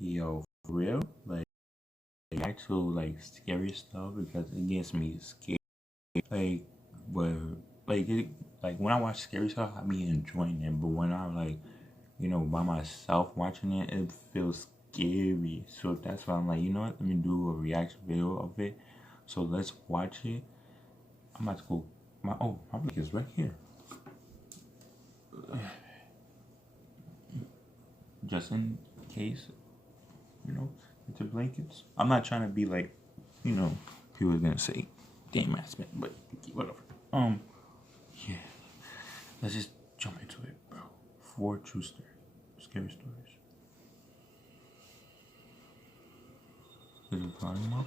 Yo, for real? Like actual like scary stuff because it gets me scared. Like, but like when I watch scary stuff, I be enjoying it. But when I'm like, by myself watching it, it feels scary. So that's why I'm like, you know what? Let me do a reaction video of it. So let's watch it. I'm about to go. My mic is right here. Just in case, into blankets. I'm not trying to be like, people are gonna say, damn ass man, but whatever. Yeah. Let's just jump into it, bro. 4 true scary stories. Is it volume up?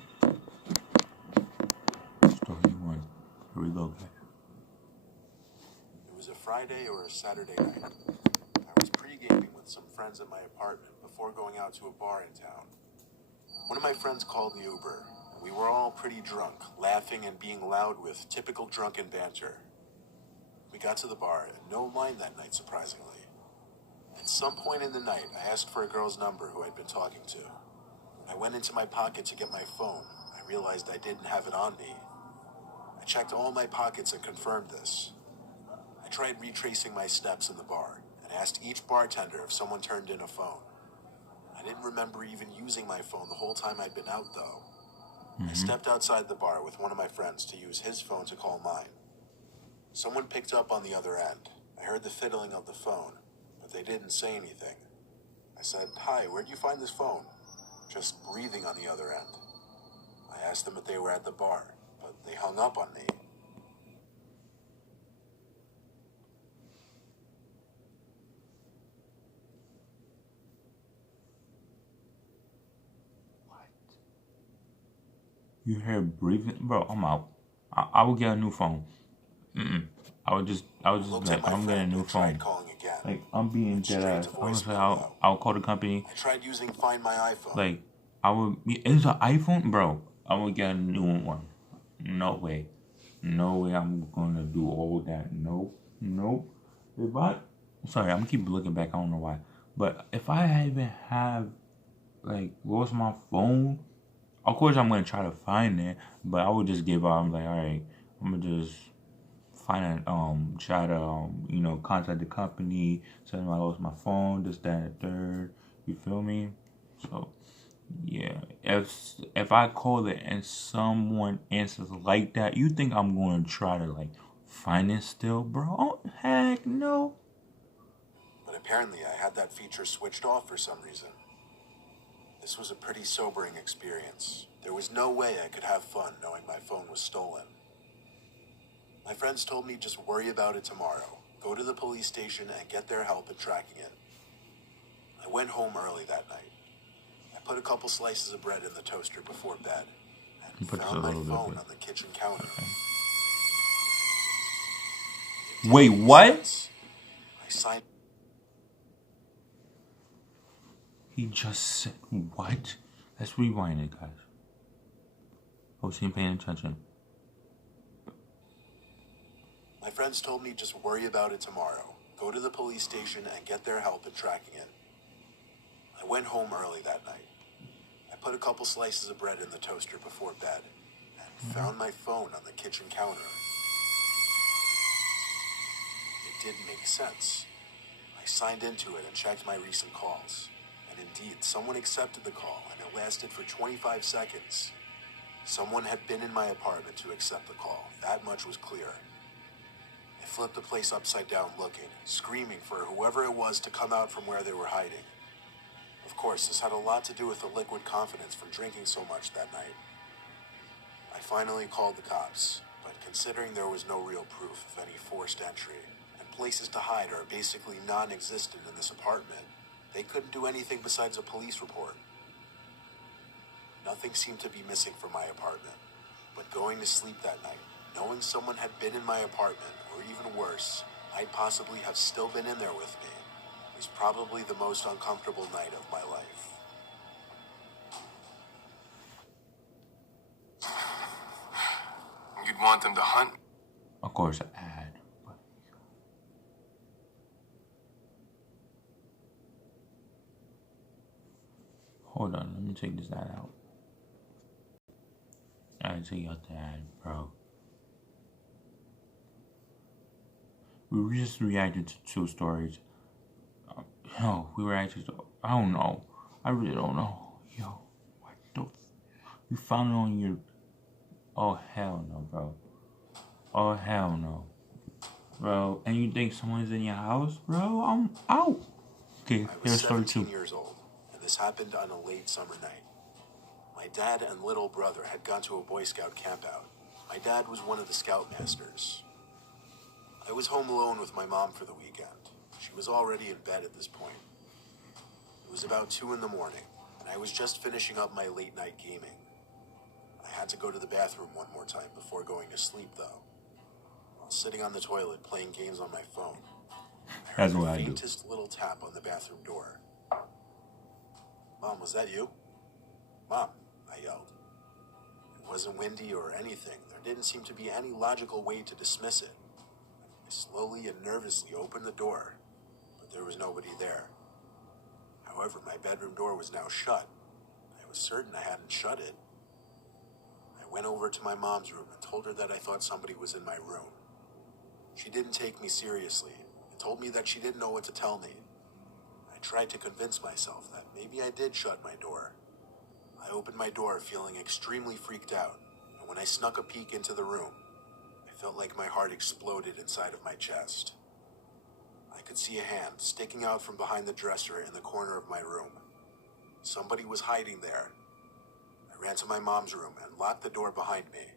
Story 1. Here we go, guys. It was a Friday or a Saturday night. I was pre-gaming with some friends at my apartment before going out to a bar in town. One of my friends called the Uber, and we were all pretty drunk, laughing and being loud with typical drunken banter. We got to the bar, and no line that night, surprisingly. At some point in the night, I asked for a girl's number who I'd been talking to. When I went into my pocket to get my phone, I realized I didn't have it on me. I checked all my pockets and confirmed this. I tried retracing my steps in the bar and asked each bartender if someone turned in a phone. I didn't remember even using my phone the whole time I'd been out, though. I stepped outside the bar with one of my friends to use his phone to call mine. Someone picked up on the other end. I heard the fiddling of the phone, but they didn't say anything. I said, "Hi, where'd you find this phone?" Just breathing on the other end. I asked them if they were at the bar, but they hung up on me. You hear breathing, bro? I'm out. I will get a new phone. I would just like, I'm getting a new phone. Like, I'm being dead ass. I'm gonna say I'll call the company. I tried using Find My iPhone. Like, it's an iPhone, bro. I would get a new one. No way. No way I'm gonna do all that. Nope. Sorry, I'm gonna keep looking back. I don't know why. But if I even have, like, lost my phone, of course I'm gonna try to find it. But I would just give up. I'm like, all right, I'm gonna just find it. Try to contact the company, tell them I lost my phone, this, that, and the third. You feel me? So yeah, if I call it and someone answers like that, you think I'm going to try to like find it still, bro? Oh, heck no. But apparently I had that feature switched off for some reason. This was a pretty sobering experience. There was no way I could have fun knowing my phone was stolen. My friends told me just worry about it tomorrow. Go to the police station and get their help in tracking it. I went home early that night. I put a couple slices of bread in the toaster before bed and found my phone on the kitchen counter. Okay. Wait, what? I signed. He just said what? Let's rewind it, guys. Oh, she ain't paying attention. My friends told me just worry about it tomorrow. Go to the police station and get their help in tracking it. I went home early that night. I put a couple slices of bread in the toaster before bed and found my phone on the kitchen counter. It didn't make sense. I signed into it and checked my recent calls. And indeed, someone accepted the call and it lasted for 25 seconds. Someone had been in my apartment to accept the call. That much was clear. I flipped the place upside down looking, screaming for whoever it was to come out from where they were hiding. Of course, this had a lot to do with the liquid confidence from drinking so much that night. I finally called the cops, but considering there was no real proof of any forced entry, and places to hide are basically non-existent in this apartment, they couldn't do anything besides a police report. Nothing seemed to be missing from my apartment, but going to sleep that night, knowing someone had been in my apartment, or even worse, I'd possibly have still been in there with me, was probably the most uncomfortable night of my life. You'd want them to hunt? Of course, an ad. Hold on, let me take this ad out. I take out the ad, bro. We just reacted to 2 stories. Yo, we reacted to. I don't know. I really don't know. Yo, what the? You found it on your. Oh hell no, bro. Oh hell no, bro. And you think someone's in your house, bro? I'm out. Okay, I was here's story 17 2. years old, and this happened on a late summer night. My dad and little brother had gone to a Boy Scout campout. My dad was one of the scoutmasters. I was home alone with my mom for the weekend. She was already in bed at this point. It was about 2 in the morning, and I was just finishing up my late night gaming. I had to go to the bathroom one more time before going to sleep, though. While sitting on the toilet playing games on my phone, I heard That's the what I do. faintest little tap on the bathroom door. "Mom, was that you?" "Mom," I yelled. It wasn't windy or anything. There didn't seem to be any logical way to dismiss it. I slowly and nervously opened the door, but there was nobody there. However, my bedroom door was now shut. I was certain I hadn't shut it. I went over to my mom's room and told her that I thought somebody was in my room. She didn't take me seriously and told me that she didn't know what to tell me. I tried to convince myself that maybe I did shut my door. I opened my door feeling extremely freaked out, and when I snuck a peek into the room, I felt like my heart exploded inside of my chest. I could see a hand sticking out from behind the dresser in the corner of my room. Somebody was hiding there. I ran to my mom's room and locked the door behind me.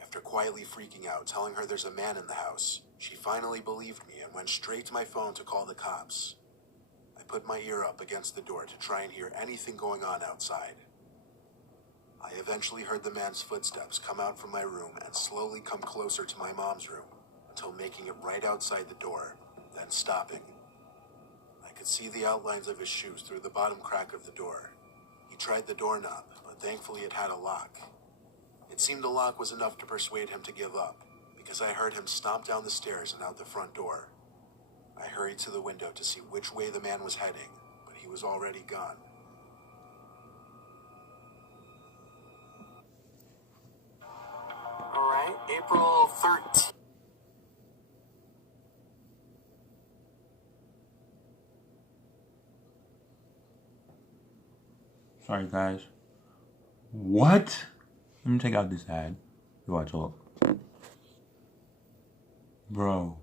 After quietly freaking out, telling her there's a man in the house, she finally believed me and went straight to my phone to call the cops. I put my ear up against the door to try and hear anything going on outside. I eventually heard the man's footsteps come out from my room and slowly come closer to my mom's room until making it right outside the door, then stopping. I could see the outlines of his shoes through the bottom crack of the door. He tried the doorknob, but thankfully it had a lock. It seemed the lock was enough to persuade him to give up, because I heard him stomp down the stairs and out the front door. I hurried to the window to see which way the man was heading, but he was already gone. All right, April 13th. Sorry, guys. What? Let me take out this ad. You watch all. Bro,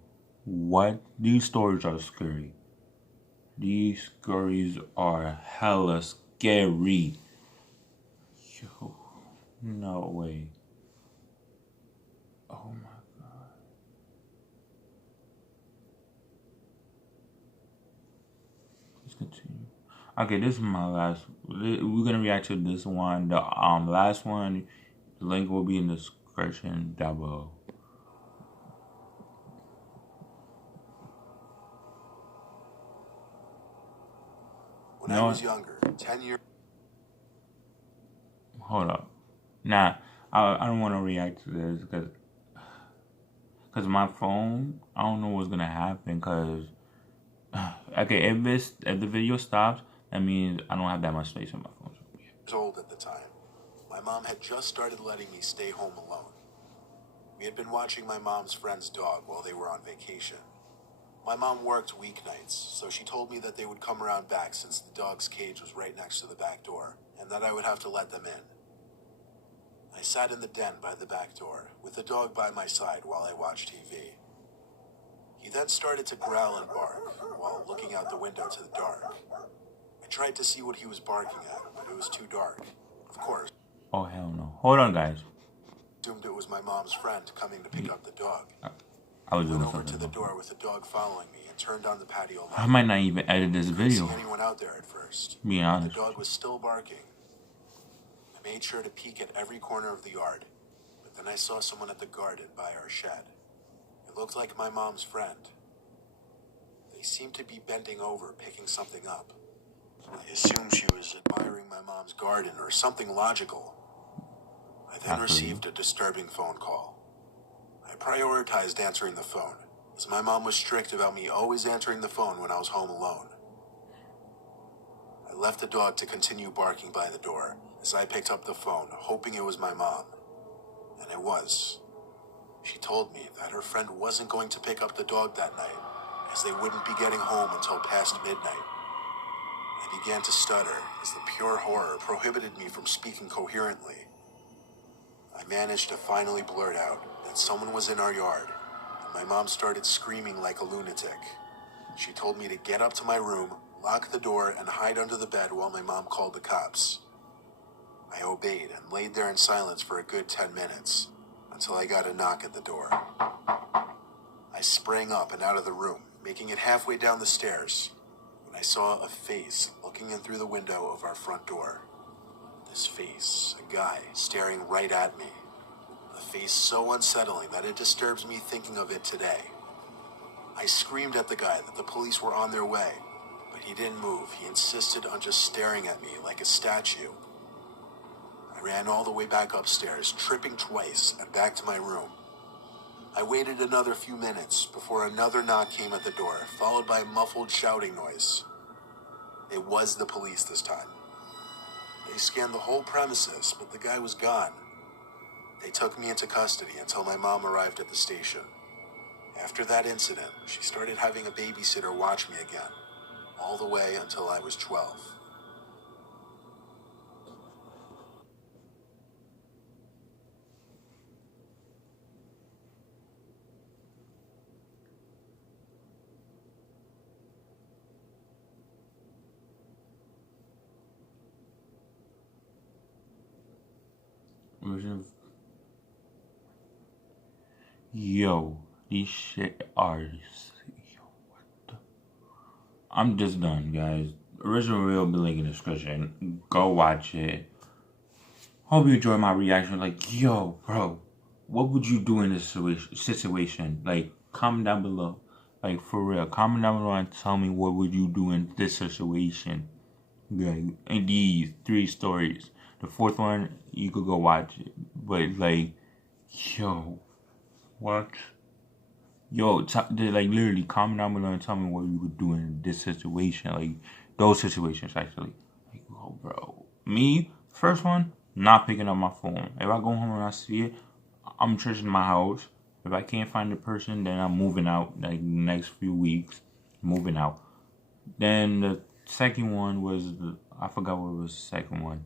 what? These stories are scary. These stories are hella scary. Yo, no way. Oh my god. Let's continue. Okay, this is my last. We're gonna react to this one. The last one. The link will be in the description down below. When I was younger, 10 years... Hold up. Nah, I don't want to react to this because my phone, I don't know what's gonna happen. Cause okay, if the video stops, that means I don't have that much space on my phone. years old at the time. My mom had just started letting me stay home alone. We had been watching my mom's friend's dog while they were on vacation. My mom worked weeknights, so she told me that they would come around back since the dog's cage was right next to the back door, and that I would have to let them in. I sat in the den by the back door, with the dog by my side while I watched TV. He then started to growl and bark, while looking out the window to the dark. I tried to see what he was barking at, but it was too dark. Of course. Oh hell no! Hold on, guys. I assumed it was my mom's friend coming to pick up the dog. I was I doing went over something. to the door with the dog following me and turned on the patio light. I might not even edit this I couldn't video. see anyone out there at first. Being honest. The dog was still barking. I made sure to peek at every corner of the yard, but then I saw someone at the garden by our shed. It looked like my mom's friend. They seemed to be bending over, picking something up. I assumed she was admiring my mom's garden or something logical. I then received a disturbing phone call. I prioritized answering the phone, as my mom was strict about me always answering the phone when I was home alone. I left the dog to continue barking by the door as I picked up the phone, hoping it was my mom. And it was. She told me that her friend wasn't going to pick up the dog that night, as they wouldn't be getting home until past midnight. I began to stutter as the pure horror prohibited me from speaking coherently. I managed to finally blurt out that someone was in our yard, and my mom started screaming like a lunatic. She told me to get up to my room, lock the door, and hide under the bed while my mom called the cops. I obeyed and laid there in silence for a good 10 minutes, until I got a knock at the door. I sprang up and out of the room, making it halfway down the stairs, when I saw a face looking in through the window of our front door. This face, a guy, staring right at me. A face so unsettling that it disturbs me thinking of it today. I screamed at the guy that the police were on their way, but he didn't move. He insisted on just staring at me like a statue. I ran all the way back upstairs, tripping twice, and back to my room. I waited another few minutes before another knock came at the door, followed by a muffled shouting noise. It was the police this time. They scanned the whole premises, but the guy was gone. They took me into custody until my mom arrived at the station. After that incident, she started having a babysitter watch me again, all the way until I was 12. Yo, these shit are. Yo, what the? I'm just done, guys. Original reel will be link in the description. Go watch it. Hope you enjoy my reaction. Like, yo, bro, what would you do in this situation? Like, comment down below. Like, for real, comment down below and tell me what would you do in this situation. Like, in these 3 stories. The 4th one, you could go watch it. But, like, yo, what? Yo, like, literally, comment down below and tell me what you would do in this situation. Like, those situations, actually. Like, oh, bro. Me, first one, not picking up my phone. If I go home and I see it, I'm trashing my house. If I can't find the person, then I'm moving out. Like, next few weeks, moving out. Then the second one was, I forgot what was the second one.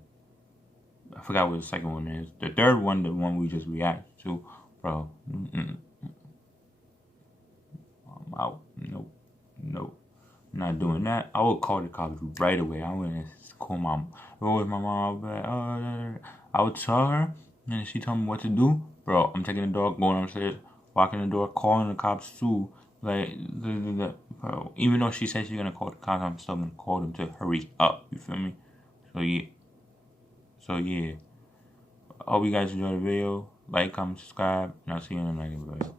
I forgot what the second one is. The third one, the one we just reacted to, bro. I'm out. Nope. Not doing that. I would call the cops right away. I would call my mom. I would tell her, and she tell me what to do. Bro, I'm taking the dog, going upstairs, walking the door, calling the cops too. Like, bro, even though she said she's gonna call the cops, I'm still gonna call them to hurry up. You feel me? So yeah. I hope you guys enjoyed the video. Like, comment, subscribe, and I'll see you in the next video.